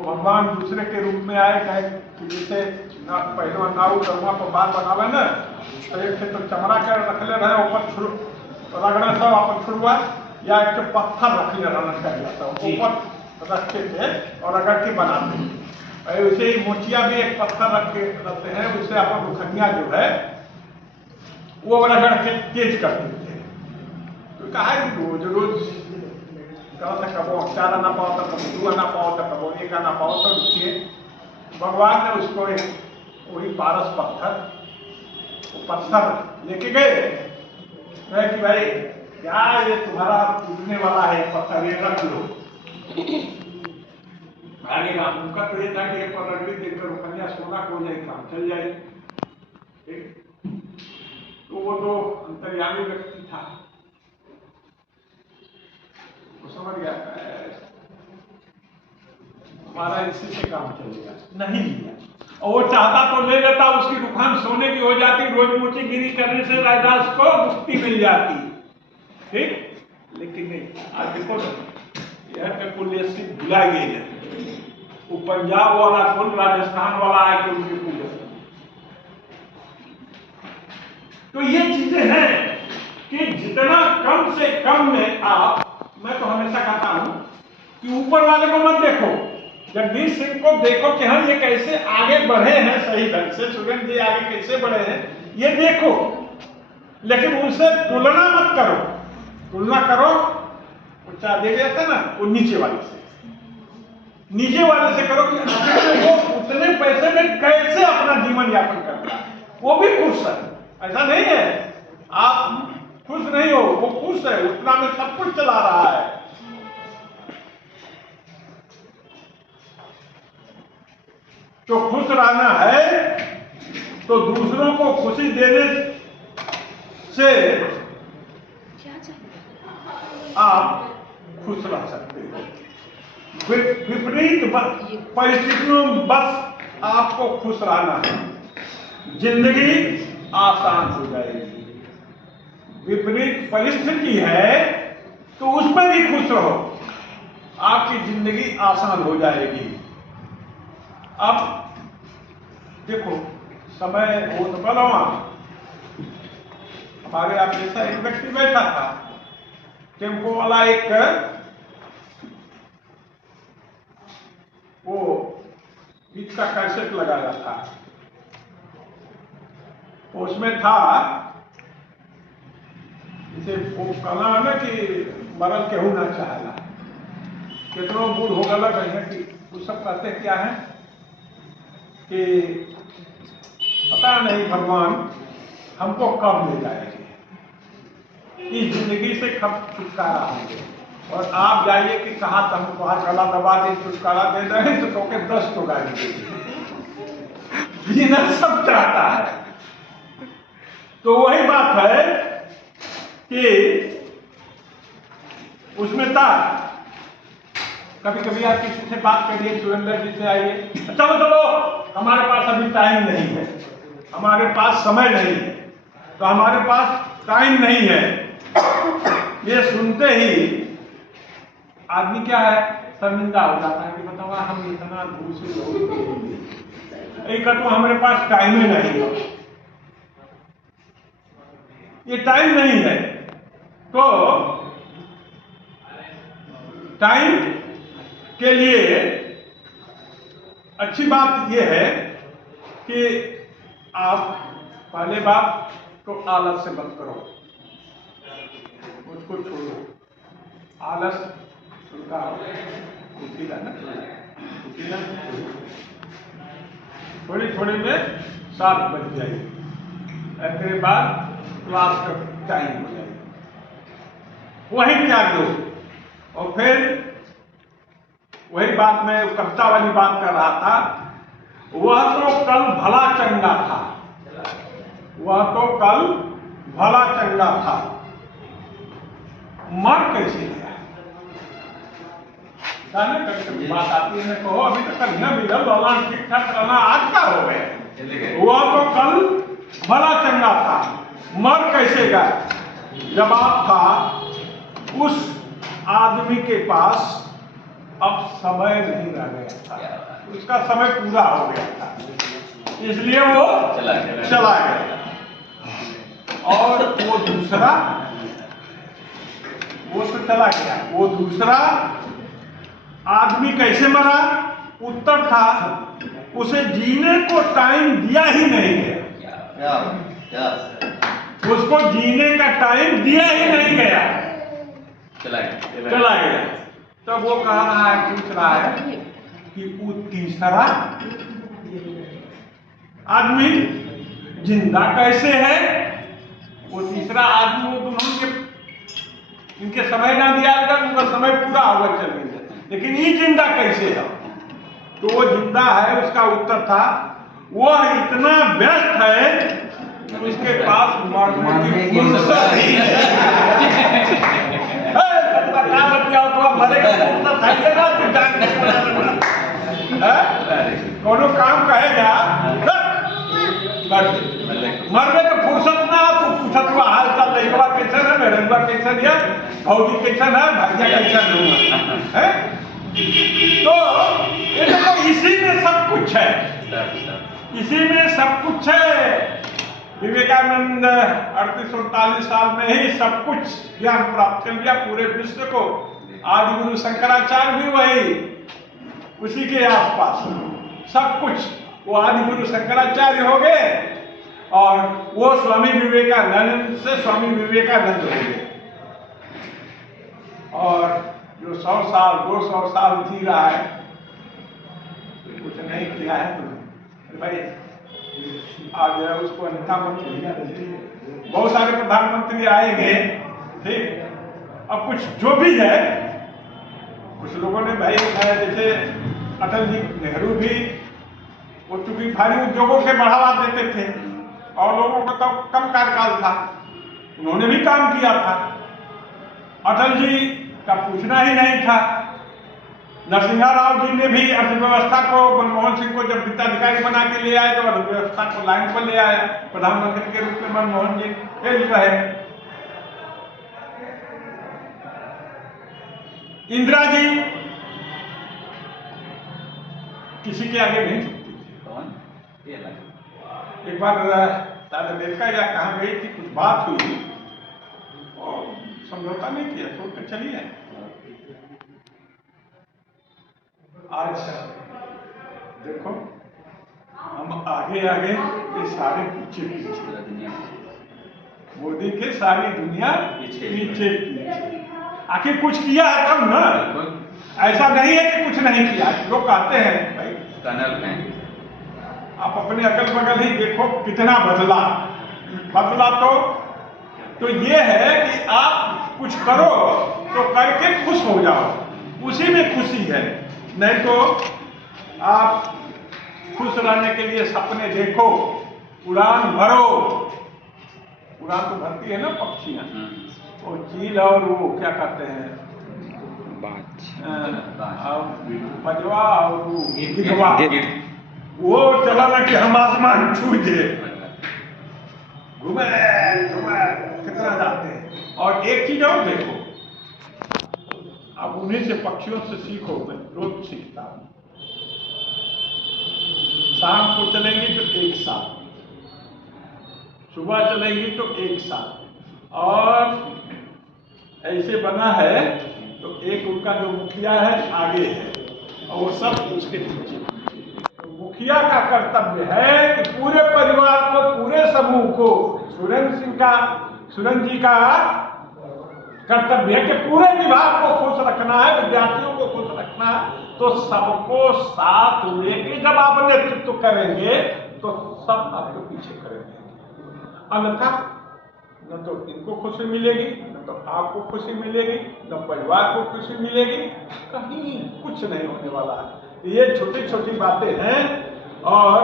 भगवान दूसरे के रूप में आए, कहे कि जैसे पहले नाऊ करुआ पर बात बनावे न, तो एक से तो चमड़ा के रखले रहे ऊपर रगड़ा सब अपन छुड़वा, या एक पत्थर रखले रहना चाहिए ऊपर रखते थे और रगड़ के बनाते। वैसे ही मोचिया भी एक पत्थर रखते हैं, उससे अपन दुखनिया जो है वो रगड़ के तेज करते थे। तो कहा रोज रोज कबो 4 आना पाओ तो कबो 2 आना पाओ तो कबो 1 आना पाओ तो रुकिए। भगवान ने उसको एक वही पारस पत्थर, वो पत्थर लेके गए, कहे कि भाई क्या ये तुम्हारा टूटने वाला है पत्थर, ये रख लो। आगे राम उनका तो ये था कि एक पर रख ली देखकर कन्या सोना को जाए काम चल जाए। तो वो तो अंतर्यामी व्यक्ति था, वो समझ गया हमारा इसी से काम चलेगा, नहीं लिया। और वो चाहता तो ले लेता, उसकी दुकान सोने की हो जाती, रोज मोची गिरी करने से रायदास को मुक्ति मिल जाती, ठीक। लेकिन नहीं, आज देखो ना यह कुल भुला गई है, वो पंजाब वाला कुल राजस्थान वाला आके उनकी पूजा। तो ये चीजें हैं कि जितना कम से कम में आप, मैं तो हमेशा कहता हूं कि ऊपर वाले को मत देखो, जगदीश सिंह को देखो कि हम ये कैसे आगे बढ़े हैं सही ढंग से, सुरेंद्र जी आगे कैसे बढ़े हैं ये देखो, लेकिन उनसे तुलना मत करो। तुलना करो वो चाह दे जाता है ना, वो नीचे वाले से, नीचे वाले से करो कि वो उतने पैसे में कैसे अपना जीवन यापन करता है, वो भी खुश है। ऐसा नहीं है आप खुश नहीं हो, वो खुश है, उतना में सब कुछ चला रहा है। तो खुश रहना है तो दूसरों को खुशी देने से आप खुश रह सकते हो। विपरीत परिस्थितियों में बस आपको खुश रहना है, जिंदगी आसान हो जाएगी। विपरीत परिस्थिति है तो उसमें भी खुश रहो, आपकी जिंदगी आसान हो जाएगी। अब देखो समय हो तो बलवा, हमारे आप जैसा एक व्यक्ति बैठा था, टेम्पो वाला एक वो गीत का कैसेट लगाया था, उसमें था जैसे वो कहना है ना कि मरल केहू ना चाहला, कितनों बूढ़ हो गला कहीं कि वो सब कहते क्या है कि पता नहीं भगवान हमको कब ले जाएंगे, इस जिंदगी से कब छुटकारा होंगे, और आप जाइए कि कहा तो हमको हाथ गला दबा दे छुटकारा दे रहे हैं, तो के 10 तो गाड़ी देंगे, जीना सब चाहता है। तो वही बात है कि उसमें था, कभी कभी आप किसी से बात करिए, सुरेंद्र जी से आइए, चलो चलो हमारे पास अभी टाइम नहीं है, हमारे पास समय नहीं है, तो हमारे पास टाइम नहीं है, ये सुनते ही आदमी क्या है शर्मिंदा हो जाता है कि बताओ हम इतना दूर से लोग, एक तो हमारे पास टाइम ही नहीं है, ये टाइम नहीं है। तो टाइम के लिए अच्छी बात यह है कि आप पहले बात तो आलस से मत करो, उसको छोड़ो, आलस उनका थोड़ी थोड़ी में 7 बज जाएगी, इसके बाद क्लास का टाइम हो जाएगा, वही त्याग दो। और फिर वही बात में कविता वाली बात कर रहा था, वह तो कल भला चंगा था, वह तो कल भला चंगा था, मर कैसे गया। कभी बात आती है, कहो अभी तक कन्या मिलल भगवान ठीक ठाक रहना, आज का हो गए, वह तो कल भला चंगा था, मर कैसे गया। जवाब था उस आदमी के पास अब समय नहीं रह गया था, उसका समय पूरा हो गया था, इसलिए वो चला गया। और वो दूसरा, वो तो चला गया, वो दूसरा आदमी कैसे मरा? उत्तर था उसे जीने को टाइम दिया ही नहीं गया, उसको जीने का टाइम दिया ही नहीं गया, चला गया। तब वो कह रहा है, पूछ रहा है कि वो तीसरा आदमी जिंदा कैसे है? वो तीसरा आदमी, वो दोनों के इनके समय ना दिया गया, उनका समय पूरा होगा चल गया, लेकिन ये जिंदा कैसे है? तो वो जिंदा है, उसका उत्तर था वो इतना व्यस्त है उसके पास मरने की फुर्सत ही नहीं। क्या बतियाओ तो मरे का फुर्सत है ना, तू जान कोनो काम कहेगा मरने का फुर्सत ना, तो पूछत हुआ हाल चाल लड़का कैसन है, मेहरंगा कैसन है, भौजी कैसन है, भैया कैसन है? तो ये देखो इसी में सब कुछ है, इसी में सब कुछ है। विवेकानंद 38-39 साल में ही सब कुछ ज्ञान प्राप्त कर लिया पूरे विश्व को। आदि गुरु शंकराचार्य भी वही उसी के आसपास सब कुछ, वो आदि गुरु शंकराचार्य हो गए और वो स्वामी विवेकानंद से स्वामी विवेकानंद हो गए। और जो 100 साल 200 साल जी रहा है, कुछ नहीं किया है तुमने भाई। आज उसको नेता मंत्री, बहुत सारे प्रधानमंत्री आएंगे, ठीक। अब कुछ जो भी है, कुछ लोगों ने भाई जैसे अटल जी नेहरू भी, वो चूंकि भारी उद्योगों से बढ़ावा देते थे और लोगों को तो कम कार्यकाल था, उन्होंने भी काम किया था। अटल जी का पूछना ही नहीं था। नरसिम्हा राव जी ने भी अर्थव्यवस्था को, मनमोहन सिंह को जब वित्ताधिकारी बना के ले आए तो अर्थव्यवस्था को लाइन पर ले आया, प्रधानमंत्री के रूप में मनमोहन जी फेल रहे। इंदिरा जी किसी के आगे नहीं झुकती। एक बार शायद अमेरिका या कहाँ गई थी, कुछ बात हुई और समझौता नहीं किया, छोड़ कर चली है। आज देखो हम आगे आगे, ये सारे पीछे पीछे, मोदी के सारी दुनिया पीछे पीछे। आखिर कुछ किया है तब ना, ऐसा नहीं है कि कुछ नहीं किया। लोग कहते हैं भाई आप अपने अगल बगल ही देखो कितना बदला तो ये है कि आप कुछ करो तो करके खुश हो जाओ, उसी में खुशी है। नहीं तो आप खुश रहने के लिए सपने देखो, उड़ान भरो। उड़ान तो भरती है ना पक्षियां, वो चील और वो क्या कहते हैं बजवा और गिद्धवा, वो चला ना कि हम आसमान छू दे, घूमे कितना जाते हैं। और एक चीज और देखो, अब उन्हीं से पक्षियों से सीखो, मैं रोज सीखता हूँ। शाम को चलेंगी तो एक साथ, सुबह चलेंगी तो एक साथ, और ऐसे बना है तो एक उनका जो मुखिया है आगे है और वो सब उसके पीछे। तो मुखिया का कर्तव्य है कि पूरे परिवार को, पूरे समूह को, सुरेंद्र जी का कर्तव्य है कि पूरे विभाग को खुश रखना है, विद्यार्थियों को खुश रखना है। तो सबको साथ लेके जब आप नेतृत्व करेंगे तो सब आपके पीछे करेंगे, अन्यथा न तो इनको खुशी मिलेगी, न तो आपको खुशी मिलेगी, न परिवार को खुशी मिलेगी, कहीं कुछ नहीं होने वाला है। ये छोटी छोटी बातें हैं। और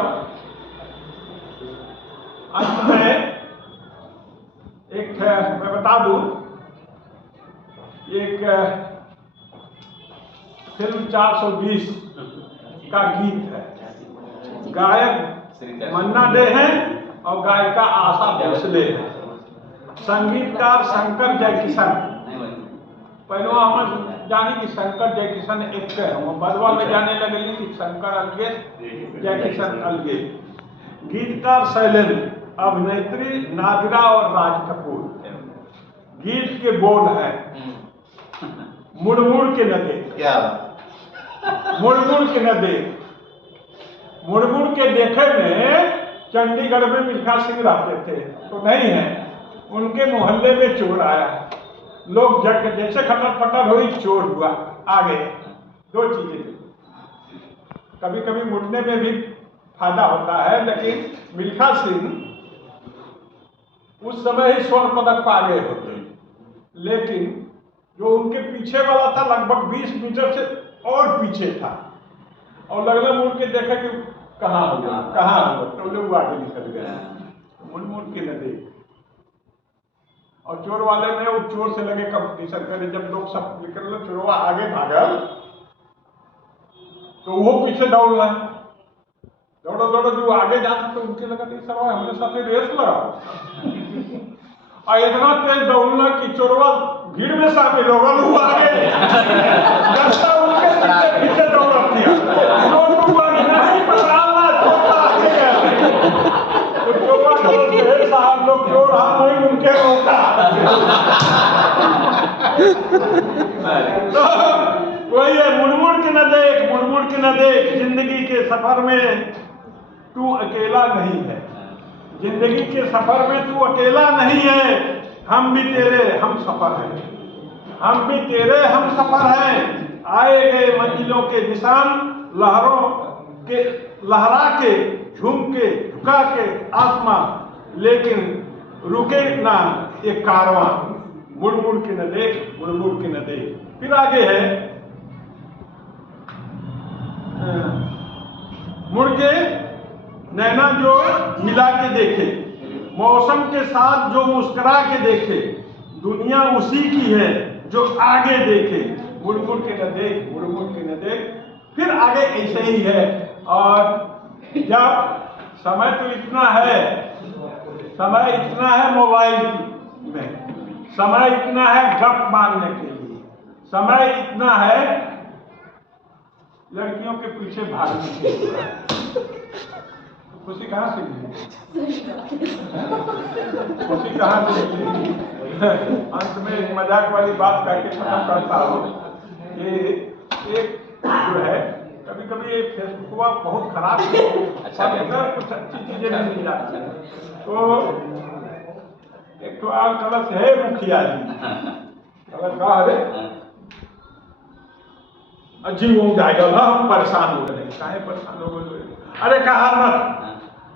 अंत में एक मैं बता दूं, एक फिल्म 420 का गीत है, गायक मन्ना डे हैं और गायिका आशा भोसले है, संगीतकार शंकर जयकिशन। पहले जानी कि शंकर जय किशन एक के हैं, बदवा में जाने लगे कि शंकर अलगे जय किशन अलगे। गीतकार शैलेंद्र, अभिनेत्री नादिरा और राज कपूर। गीत के बोल हैं मुड़ मुड़ के न देख, क्या मुड़ मुड़ के न देख। मुड़ मुड़ के देखे में चंडीगढ़ में मिल्खा सिंह रहते थे तो नहीं है, उनके मोहल्ले में चोर आया, लोग जग जैसे खटर पटर हुई चोर हुआ, आगे दो चीजें थी। कभी कभी मुड़ने में भी फायदा होता है, लेकिन मिल्खा सिंह उस समय ही स्वर्ण पदक पा गए होते, लेकिन जो उनके पीछे वाला था लगभग 20 मीटर से और पीछे था, और लगने मुड़ के देखा कि कहाँ हो गया, कहाँ हो, तो लोग आगे निकल गए। मुड़ मुड़ के न देख। और चोर वाले ने उस चोर से लगे कंपटीशन करे, जब लोग सब निकल चोरवा आगे भागल तो वो पीछे दौड़ना, दौड़ो दौड़ो जो आगे जाते तो उनके लगा कि सब हमारे साथ रेस लगाओ, और इतना तेज दौड़ना कि चोरवा भीड़ में शामिल हो गया, वो आगे उनके पीछे दौड़ा दिया, नहीं पकड़ाना तो चोरवा साहब लोग चोर हम नहीं उनके रोका। तो वही है, मुड़मुड़ के न देख, मुड़मुड़ के न देख। जिंदगी के सफर में तू अकेला नहीं है, जिंदगी के सफर में तू अकेला नहीं है, हम भी तेरे हम सफर हैं, हम भी तेरे हम सफर हैं। आए गए मंजिलों के निशान, लहरों के लहरा के झूम के झुका के आसमां, लेकिन रुके ना ये कारवां। मुड़ मुड़ के न देख, मुड़ मुड़ के न देख। फिर आगे है मुड़ के नैना जो मिला के देखे, मौसम के साथ जो मुस्कुरा के देखे, दुनिया उसी की है जो आगे देखे। मुड़ मुड़ के न देख, मुड़ मुड़ के न देख। फिर आगे ऐसे ही है। और जब समय तो इतना है, समय इतना है मोबाइल में, समय इतना है गप मारने के लिए, समय इतना है लड़कियों के पीछे भागने के लिए। खुशी कहाँ से मिली? खुशी कहाँ से मिली? अंत में एक मजाक वाली बात करके खत्म करता हूँ। ये एक जो है, कभी कभी ये फेसबुक हुआ बहुत खराब है, कुछ अच्छी चीजें भी मिल जाती है। तो एक तो आल कलश है मुखिया जी, कलश कहा है अजीब हो जाएगा ना, हम परेशान हो गए। काहे परेशान हो गए? अरे कहा मत,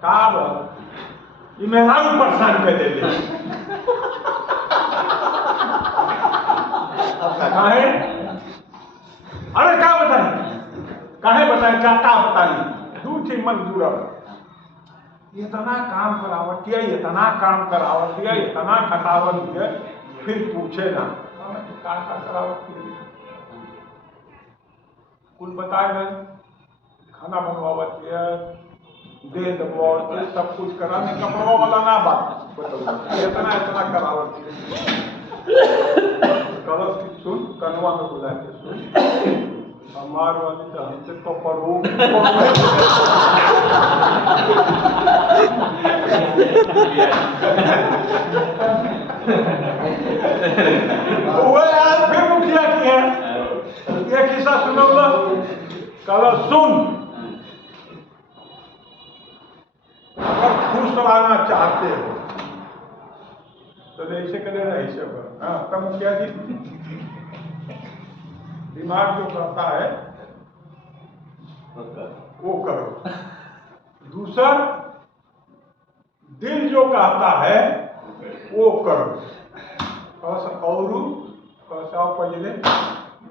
कहा ये मेरा भी परेशान कर देते। काहे? अरे क्या बताए, काहे बताए, क्या बताइए? दूसरी मंजूर इतना काम करावत है, इतना काम करावत है, इतना खटावत है, फिर पूछे ना का करावत है। कुल बताए गए, खाना बनवावत है, दे दबावत है, सब कुछ कराने, कपड़ों वाला ना बात इतना इतना करावत है। कलश की सुन, कनवा में बुला के सुन, हमार वाली तो हमसे तो पढ़ू आज फिर मुखिया की है। एक किस्सा सुनो, कलश सुन, अगर खुश रहना चाहते हो तो ऐसे करे ना, ऐसे करो। हाँ, तब मुखिया जी दिमाग जो कहता है वो करो। दूसरा, दिल जो कहता है वो करो। और कैसा पहले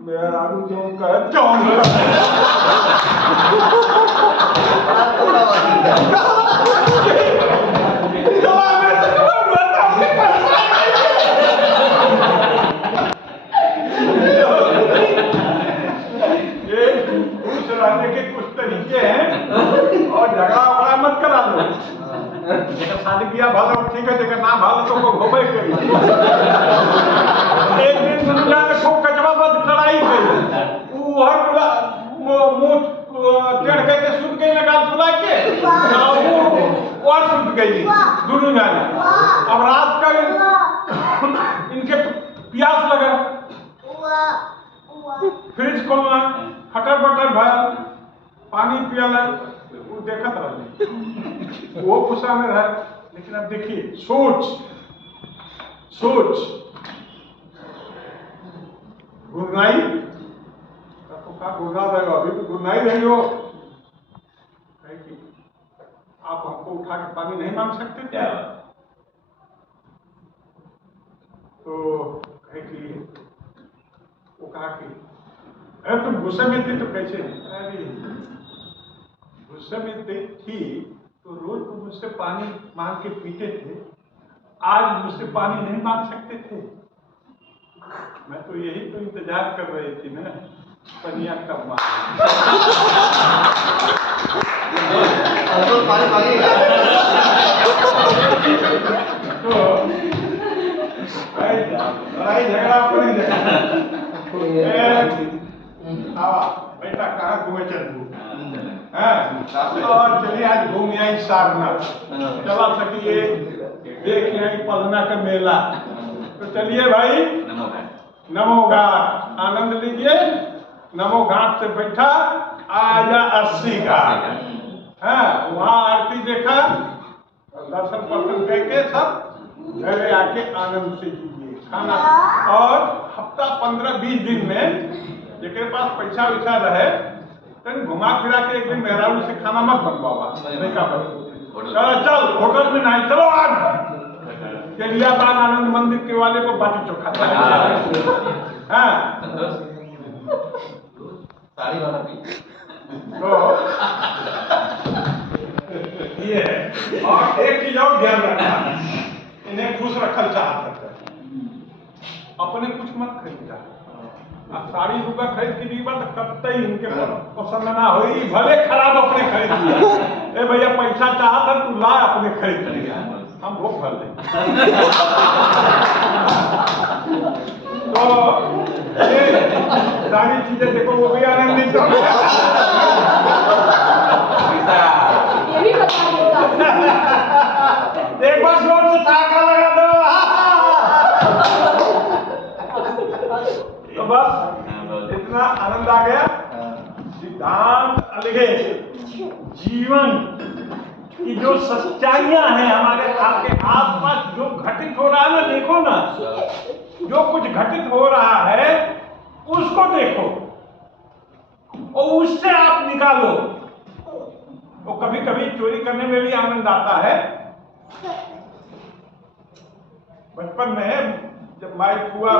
मेरा जो रहने के कुछ तरीके हैं, और झगड़ा वगड़ा मत करा दो। जेकर शादी ब्याह भालो ठीक है, जेकर ना भालो तो घूमे के। एक दिन दुनिया में खूब कचवा बद कड़ाई गई वो हर वो मुंह टेढ़ करके सुत गई लगा सुला के वो और सुत गई दोनों जाने। अब रात का इनके प्यास लगा, फ्रिज खोलना खटर बटर भया पानी पियाला वो देखत रहे वो गुस्सा में रहे। लेकिन अब देखिए सोच गुरनाई आपको कहा गुरना रहेगा, अभी भी गुरनाई रही हो कि आप हमको उठा के पानी नहीं मांग सकते क्या? तो कहे कि वो कहा कि अरे तुम गुस्से में थी तो कैसे? अरे गुस्से में थी तो रोज तुम मुझसे पानी मांग के पीते थे, आज मुझसे पानी नहीं मांग सकते थे। मैं तो यही तो इंतजार कर रही थी ना, पनिया कब मांगे। तो लड़ाई झगड़ा अपनी बेटा कहाँ घूमे चलू और चलिए आज घूम आई सारनाथ, चला सकिए देख आई पलना का मेला। तो चलिए भाई नमो घाट आनंद लीजिए। नमो घाट से बैठा आजा 80 घाट, वहाँ आरती देखा, दर्शन पर्शन करके सब घरे आके आनंद से कीजिए खाना। और हफ्ता 15-20 दिन में जेके पास पैसा वैसा रहे तन घुमा फिरा के एक दिन मेहरारू से खाना मत बनवावा, चल होटल में नहीं, चलो आज केलियाबाग आनंद मंदिर के वाले को बाटी चोखा साड़ी वाला भी तो ये है। और एक चीज और ध्यान रखना, इन्हें खुश रखल चाहता है, अपने कुछ मत खरीदा। अब साड़ी रुपया खरीद के दी बात कब इनके पसंद ना हो, भले खराब अपने खरीद लिया। ए भैया पैसा चाहता तू ला अपने खरीद लिया, हम भूख भर ले। तो ये सारी चीजें देखो वो भी आनंदित हो एक बार जोर से ठहाका लगा दो। तो बस इतना आनंद आ गया। सिद्धांत अलगे जीवन की जो सच्चाइयां हैं हमारे आपके आसपास जो घटित हो रहा है ना, देखो ना, जो कुछ घटित हो रहा है उसको देखो और उससे आप निकालो। वो कभी कभी चोरी करने में भी आनंद आता है। बचपन में जब माइक हुआ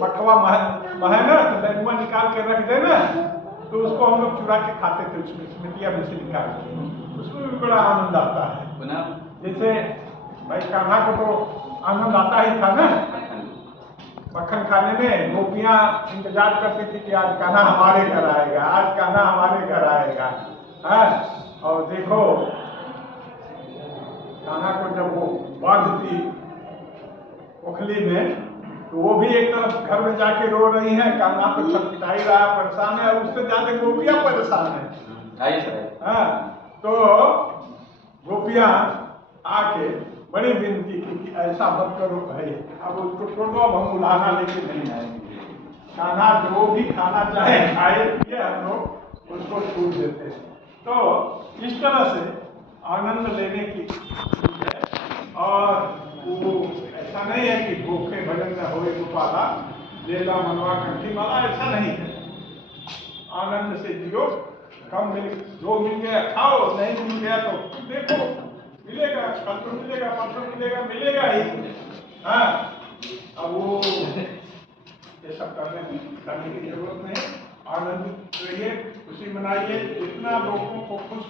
मठवा महे ना तो लैनुआ निकाल के रख देना, तो उसको हम लोग चुरा के खाते थे, उसमें स्मृतिया में से निकाल के, उसमें भी बड़ा आनंद आता है। जैसे भाई कान्हा को तो आनंद आता ही था ना, मक्खन खाने में गोपियां इंतजार करती थी कि आज कान्हा हमारे घर आएगा, आज कान्हा हमारे घर आएगा। और देखो कान्हा को जब वो बांधती ओखली में तो वो भी एक तरफ घर में जाके रो रही है, कान्हा तो छटपटाई रहा, परेशान है, और उससे ज्यादा गोपियां परेशान है। तो गोपियां आके बड़ी विनती की कि ऐसा मत करो भाई, अब उसको छोड़ दो, अब हम उलाहना लेके नहीं आएंगे। खाना जो भी खाना चाहे खाए पिए, हम लोग उसको छूट देते हैं। तो इस तरह से आनंद लेने की चीज है। और वो ऐसा नहीं है कि भूखे भजन में होए गोपाला लेला मनवा कंठी माला, ऐसा नहीं है। आनंद से जियो, कम मिल जो मिल गया खाओ, नहीं मिल गया तो देखो मिलेगा, कल तो मिलेगा, परसों मिलेगा, मिलेगा ही। अब वो ये सब करने की जरूरत नहीं। आनंदित रहिए, खुशी मनाइए, जितना लोगों को खुश